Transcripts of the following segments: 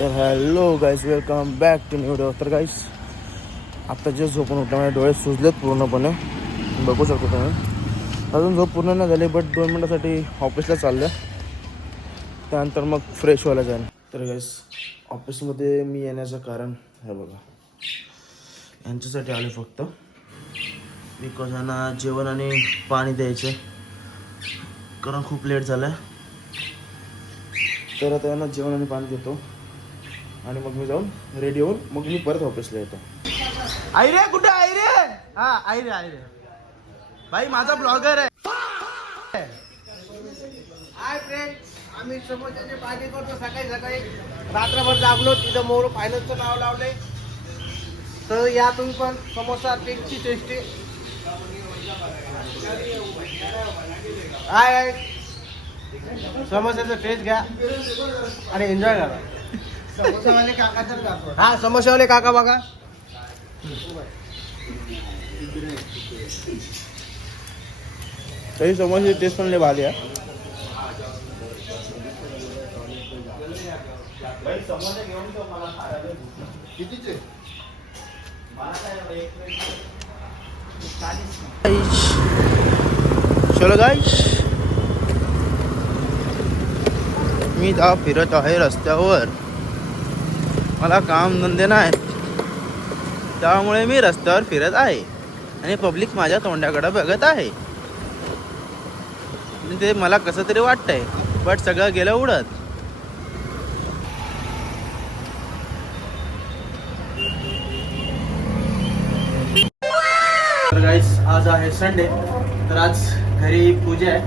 तर hello guys, welcome back to new video. तर guys आत्ता जे झोपून उठलं, माझे डोळे सुजलेत पूर्णपणे, बघू शकतो तुम्ही. अजून झोप पूर्ण नाही झाली, बट 2 मिनटासाठी ऑफिसला चाललं, त्यानंतर मग फ्रेश व्हायला जाईल. तर गाईज ऑफिसमध्ये मी येण्याचं कारण हे बघा, यांच्यासाठी आले फक्त, बिकॉज यांना जेवण आणि पाणी द्यायचं, कारण खूप लेट झालं आहे. तर आता यांना जेवण आणि पाणी देतो आणि मग मी जाऊन रेडी होऊन मग मी परत ऑफिसला येतो. आई रे, कुठे आई रे? हा, आई रे भाई, माझा ब्लॉगर आहे. हाय फ्रेंड्स, आम्ही समोसाचे पार्टी करतो. सकाळी रात्रभर जागलो, तिथं मोर फायनलचं नाव लावलंय. तर या तुम्ही पण समोसा टेस्टी. हाय समोसाचा टेस्ट घ्या आणि एन्जॉय करा. समोसावाले काका तर दाखवा. हा, समोसावाले काका बघा. तरी समोसे टेस्ट पण लय भारी आहे. चलो गाईस, मी जा फिरत आहे रस्त्यावर. मला काम धंदे नाही, त्यामुळे मी रस्त्यावर फिरत आहे आणि पब्लिक माझ्या तोंडाकडे बघत आहे. ते मला कसं तरी वाटतंय, बट सगळं गेलं उडत. तर गाईस, आज आहे संडे, तर आज घरी पूजा आहे,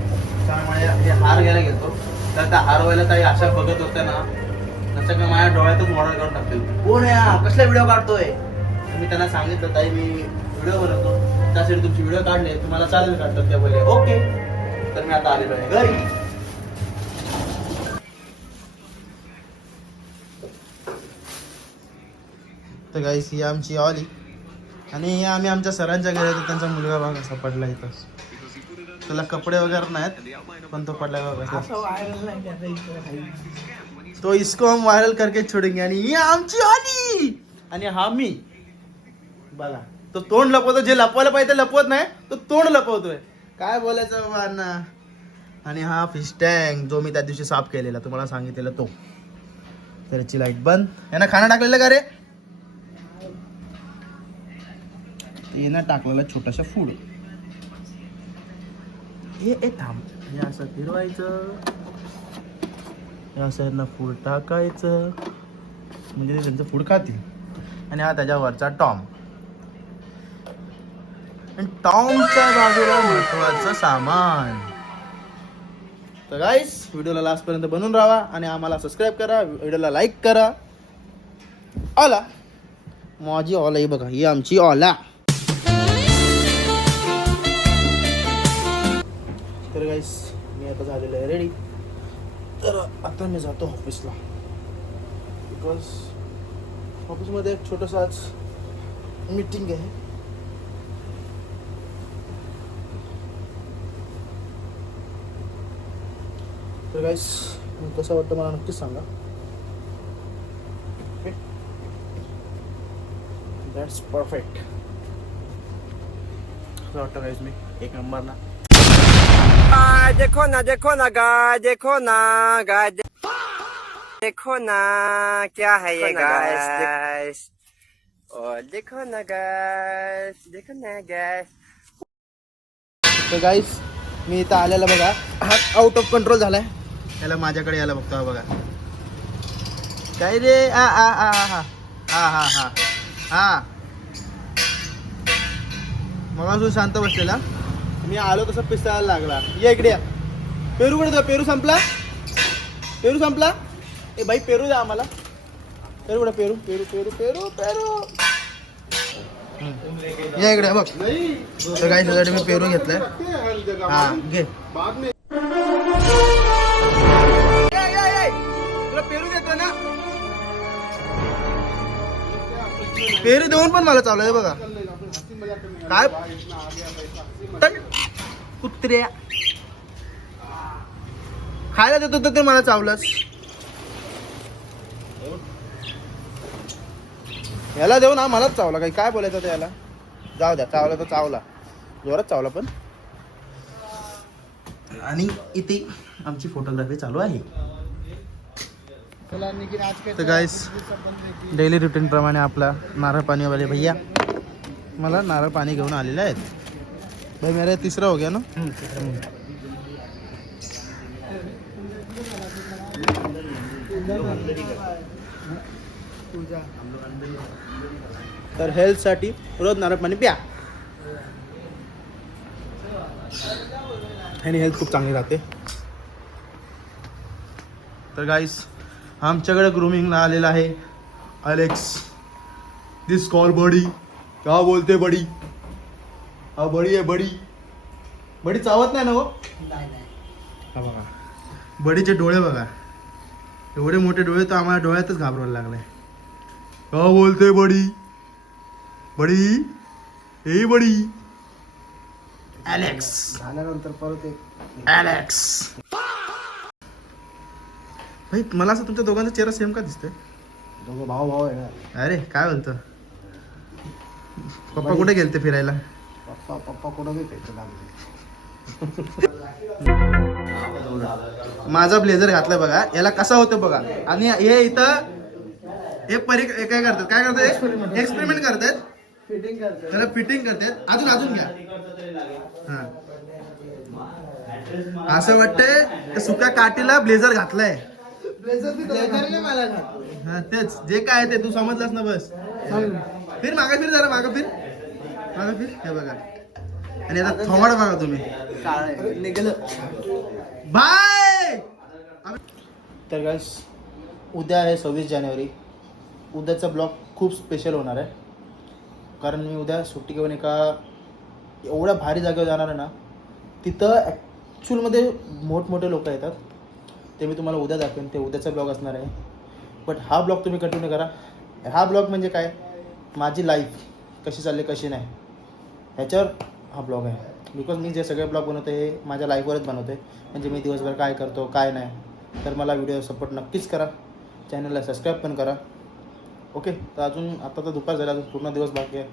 त्यामुळे हे हार घ्यायला गेलो. तर त्या हार व्हायला काही आशा बघत होत्या ना, नसं का माझ्या डोळ्यातच मॉडल काढून टाकतील. कोण आहे, कसला व्हिडिओ काढतोय? मी त्यांना सांगितलं, ताई मी व्हिडिओ बनवतो, त्यासाठी तुमची व्हिडिओ काढले, तुम्हाला चालेल काढतात? त्या बोलले ओके. तर मी आता आलेलो आहे घरी. तर गाईस, ही आमची ऑली आणि आम्ही आमच्या सरांच्या घरी येतो. त्यांचा मुलगा बघा कसा पडला इथं. त्याला कपडे वगैरे नाहीत, पण तो पडलाय बघा. तो इसको हम व्हायरल करके छोडेंगे. आणि ही आमची ऑली आणि हा मी बघा. तो तोंड लपवतो, जे लपवायला पाहिजे ते लपवत नाही, तो तोंड लपवतोय. काय बोलायचं बाबांना. आणि हा फिश टँक जो मी त्या दिवशी साफ केलेला, तुम्हाला सांगितलेलं तो. तर याची लाईट बंद. यांना खाना टाकलेलं का रे? येणं टाकलेला छोटासा फूड. हे थांब, हे असं फिरवायचं, हे असं यांना फूड टाकायचं, म्हणजे ते त्यांचं फूड खातील. आणि हा त्याच्यावरचा टॉम. आणि टॉमच्या बाजूला महत्वाचं सामान. तर गाईस, व्हिडिओला लास्ट पर्यंत बनून राहा आणि आम्हाला सबस्क्राईब करा, व्हिडिओला लाईक करा. ओला, माझी ओला ही बघा, ही आमची ओला. तर गाईस, मी आता झालेलं आहे रेडी. तर आता मी जातो ऑफिसला, बिकॉज ऑफिसमध्ये एक छोटंसं आज मीटिंग आहे. तर गाईस, कसं वाटतं मला नक्कीच सांगा. That's perfect. कसं वाटतं गाईस? मी एक नंबर ना. देखो ना गाय, देखो ना क्या है ये गाइस. और देखो ना गाइस. तर गाईस, मी इथं आलेला बघा, हा आउट ऑफ कंट्रोल झालाय. त्याला माझ्याकडे यायला बघतो बघा. काय रे? आ आ आ हा हा हा हा हा मग अजून शांत बसलेला, मी आलो तसं पिसायला लागला. ये इकडे या. पेरू कडे जा. पेरू संपला. ए बाई, पेरू द्या आम्हाला. पेरू कडे, पेरू. या इकडे बघ. तर काही त्यासाठी मी पेरू घेतलाय. हा घे. तुला पेरू देतो ना. पेरू देऊन पण मला चालू आहे बघा. काय कुत्र्या खायला देतो तर ते मला चावलंच. याला देऊ ना मलाच चावला काही काय बोलायचं ते याला. जाऊ द्या चावला तर चावला जोरात चावला पण. आणि इथे आमची फोटोग्राफी चालू आहे. तर गाइस डेली रुटीन प्रमाणे आपला नारळ पाणी वाले भैया मला नारळ पाणी घेऊन आलेले आहेत. भाई मेरा तिसरा हो गया ना. तर हेल्थसाठी रोज नारळ पाणी प्या आणि हेल्थ खूप चांगली राहते. तर गाईस आमच्याकडे ग्रूमिंगला आलेला आहे अलेक्स. दिस कॉल बडी. क्या बोलते बडी. हा बडी आहे बडी. बडी चावत नाही ना हो. हा बघा बडीचे डोळे बघा. एवढे मोठे डोळे तर आम्हाला डोळ्यातच घाबरायला लागले. का बोलते बडी. बडी ए बडी. अलेक्स झाल्यानंतर परत एक अलेक्स. भाई मला असं तुमच्या दोघांचा चेहरा सेम का दिसतोय. दोघं भाऊ भाऊ आहे ना. अरे काय बोलतो. पप्पा कुठे गेलते फिरायला. पप्पा कुठं घेते तुला. माझा ब्लेझर घातलाय बघा. याला कसा होतो बघा. आणि हे इथं हे काय करतात एक्सपेरिमेंट करतात. फिटिंग करते. त्याला फिटिंग करतात. अजून घ्या. हा असं वाटतंय सुका काठीला ब्लेझर घातलाय. मला हा तेच जे काय ते तू समजलास ना. बस फिर मागा फिर जरा मागा फिर. हे बघा. आणि आता थोमाड बघा तुम्ही. निघालं बाय. तर गाइस उद्या आहे 26 जानेवारी. उद्याचा ब्लॉग खूप स्पेशल होणार आहे. कारण मी उद्या सुट्टी घेऊन एका एवढ्या भारी जागेवर जाणार आहे ना. तिथं ॲक्च्युअलमध्ये मोठमोठे लोक येतात. ते मी तुम्हाला उद्या दाखवेन. ते उद्याचा ब्लॉग असणार आहे. बट हा ब्लॉग तुम्ही कंटिन्यू करा. हा ब्लॉग म्हणजे काय माझी लाईफ कशी चालली कशी नाही ह्याच्यावर हा ब्लॉग आहे. बिकॉज मी जे सगळे ब्लॉग बनवते हे माझ्या लाईफवरच बनवते. म्हणजे मी दिवसभर काय करतो काय नाही. तर मला व्हिडिओ सपोर्ट नक्कीच करा. चॅनलला सबस्क्राईब पण करा. ओके. तर अजून आता तर दुपार झाला. अजून पूर्ण दिवस बाकी आहे.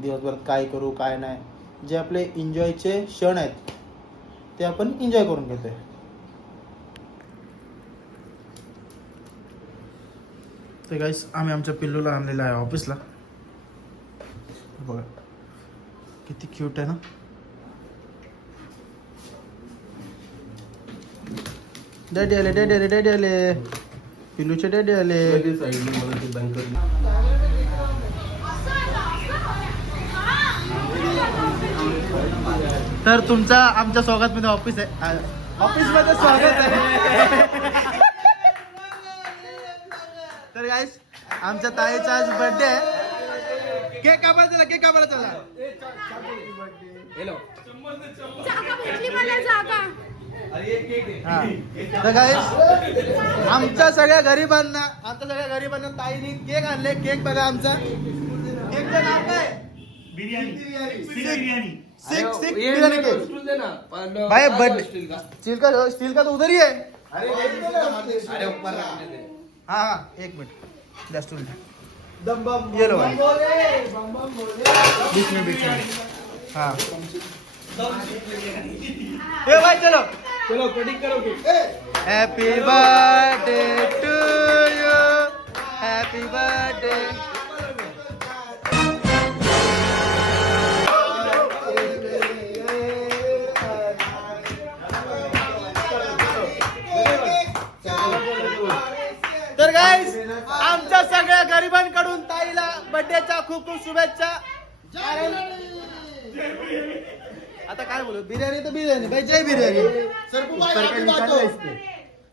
दिवसभरात काय करू काय नाही. जे आपले एन्जॉयचे क्षण आहेत ते आपण एन्जॉय करून घेतो आहे. ते गाईस आम्ही आमच्या पिल्लूला आणलेलं आहे ऑफिसला. बघा किती क्यूट आहे ना. डॅडी आले. पिल्लूचे डॅडी आले. तर तुमचा आमच्या स्वागतमध्ये ऑफिस आहे. ऑफिसमध्ये स्वागत आहे. तर गाईस आमच्या ताईचा आज बर्थडे आहे. केक कापायला चला. केक कापायला चला. हा तर गाईस आमच्या सगळ्या गरिबांना ताईने केक आणले. केक बघा आमचा. केकचं नाव काय. बिर्याणी. Six biryani cake. भाई बर्थडे स्टील का तो उधर ही है. हाँ 1 मिनट जस्ट ये लो भाई. बीच में हाँ ये भाई चलो कटिंग करो. Happy birthday to you. Happy birthday. तर गाईस आमच्या सगळ्या गरिबांकडून ताईला बर्थडेच्या खूप खूप शुभेच्छा. आता काय बोलू. बिर्याणी तर बिर्याणी भाई. जय बिर्याणी.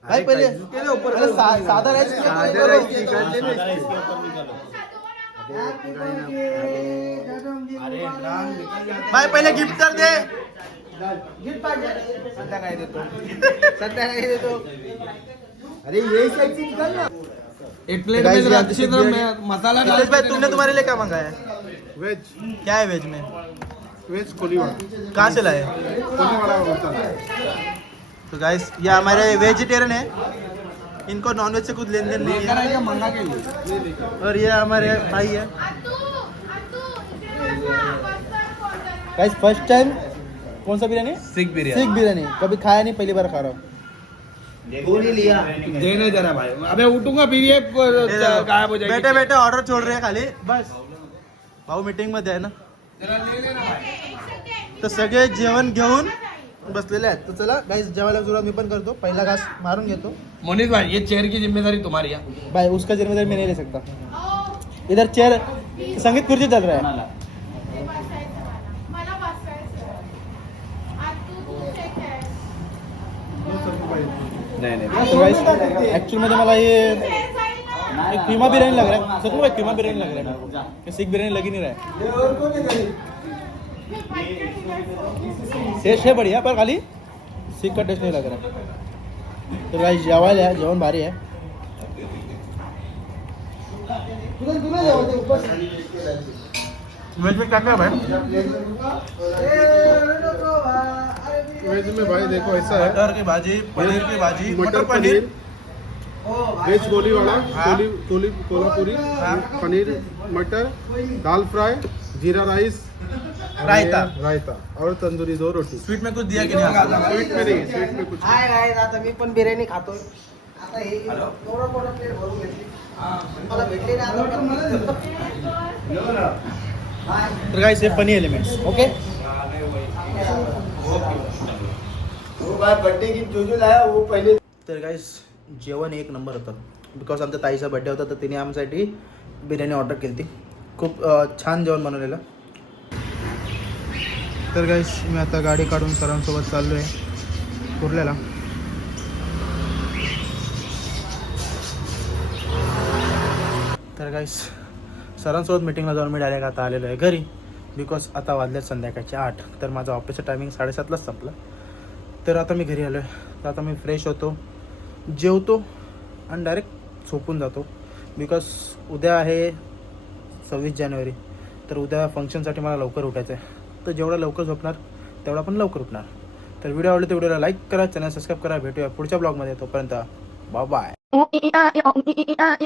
भाई पहिले साधा राईस. भाई पहिले गिफ्ट तर दे. सध्या काय देतो. अरे ये निकल ना. एक प्लेट में मसाला डाल. भाई तुमने तुम्हारे लिए क्या मंगाया है. वेज. क्या है वेज में. वेज कोलीवाड़ा. कहाँ से लाए. कोलीवाड़ा होता है. तो गाइस ये हमारे वेजिटेरियन है. इनको नॉनवेज से कुछ लेन देन नहीं है मना के लिए और ये हमारे भाई है गाइस फर्स्ट टाइम कौन सा बिरयानी सिख सिख बिरयानी कभी खाया नहीं पहली बार खा रहा हूँ देने जरा भाई अबे उठूंगा फिर ये गायब हो जाएगी बैठे बैठे ऑर्डर छोड़ रहे हैं खाली बस भाऊ मीटिंग मध्ये आहे ना तर सगळे जेवण घेऊन बसलेले आहेत तर चला गाइस जेवायला सुरुवात मी पण करतो पहिला घास मारून घेतो मोनिश भाई ये चेयर की जिम्मेदारी तुम्हारी है भाई उसका जिम्मेदारी मैं नहीं ले सकता इधर चेयर संगीत खुर्ची चल रहा है नहीं एक्चुअल मध्ये मला ये एक कीमा बिर्याणी लग रहा है सच में कीमा बिर्यानी लग रहा है मेरे को ये सिख बिर्यानी लग ही नहीं रहा है टेस्ट है बढ़िया पर खाली सिख का टेस्ट नहीं लग रहा है तो गाइस जेवायला आहे जेवण भारी आहे वेज में क्या क्या भाई वेज में भाई देखो ऐसा है मटर की भाजी पनीर की भाजी मटर पनीर वेज गोलीवाला हाँ। कोल्हापुरी हाँ। पनीर मटर दाल फ्राई जीरा राइस रायता। रायता और तंदूरी 2 रोटी स्वीट में कुछ दिया कि नहीं स्वीट में नहीं स्वीट में कुछ हाय गाइस आता मी पण बिर्याणी खातोय आता हे एवढं मोठं प्लेट भरून घेतली मला भेटली ना तर गाइस ये फनी एलिमेंट्स ओके वो भाई बर्थडे की जो जो लाया वो पहले तर गाइस जेवण एक नंबर होतं बिकॉज आमच्या ताईचा बड्डे होता तर तिने आमच्यासाठी बिर्याणी ऑर्डर केली होती खूप छान जेवण बनवलेलं तर गाइस मी आता गाडी काढून सरांसोबत चाललो आहे कुर्ल्याला तर गाइस सरांसोबत मीटिंगला जाऊन मी डायरेक्ट आता आलेलो आहे घरी बिकॉज आता वाजल्यात संध्याकाळचे 8 तर माझं ऑफिसचं टायमिंग 7:30लाच संपलं तर आता मी घरी आलो आहे तर आता मी फ्रेश होतो जेवतो आणि डायरेक्ट झोपून जातो बिकॉज उद्या आहे 26 जानेवारी तर उद्या फंक्शनसाठी मला लवकर उठायचं आहे तर जेवढा लवकर झोपणार तेवढा पण लवकर उठणार तर व्हिडिओ आवडले तर व्हिडिओला लाईक करा चॅनल सबस्क्राईब करा भेटूया पुढच्या ब्लॉगमध्ये तोपर्यंत बाय बाय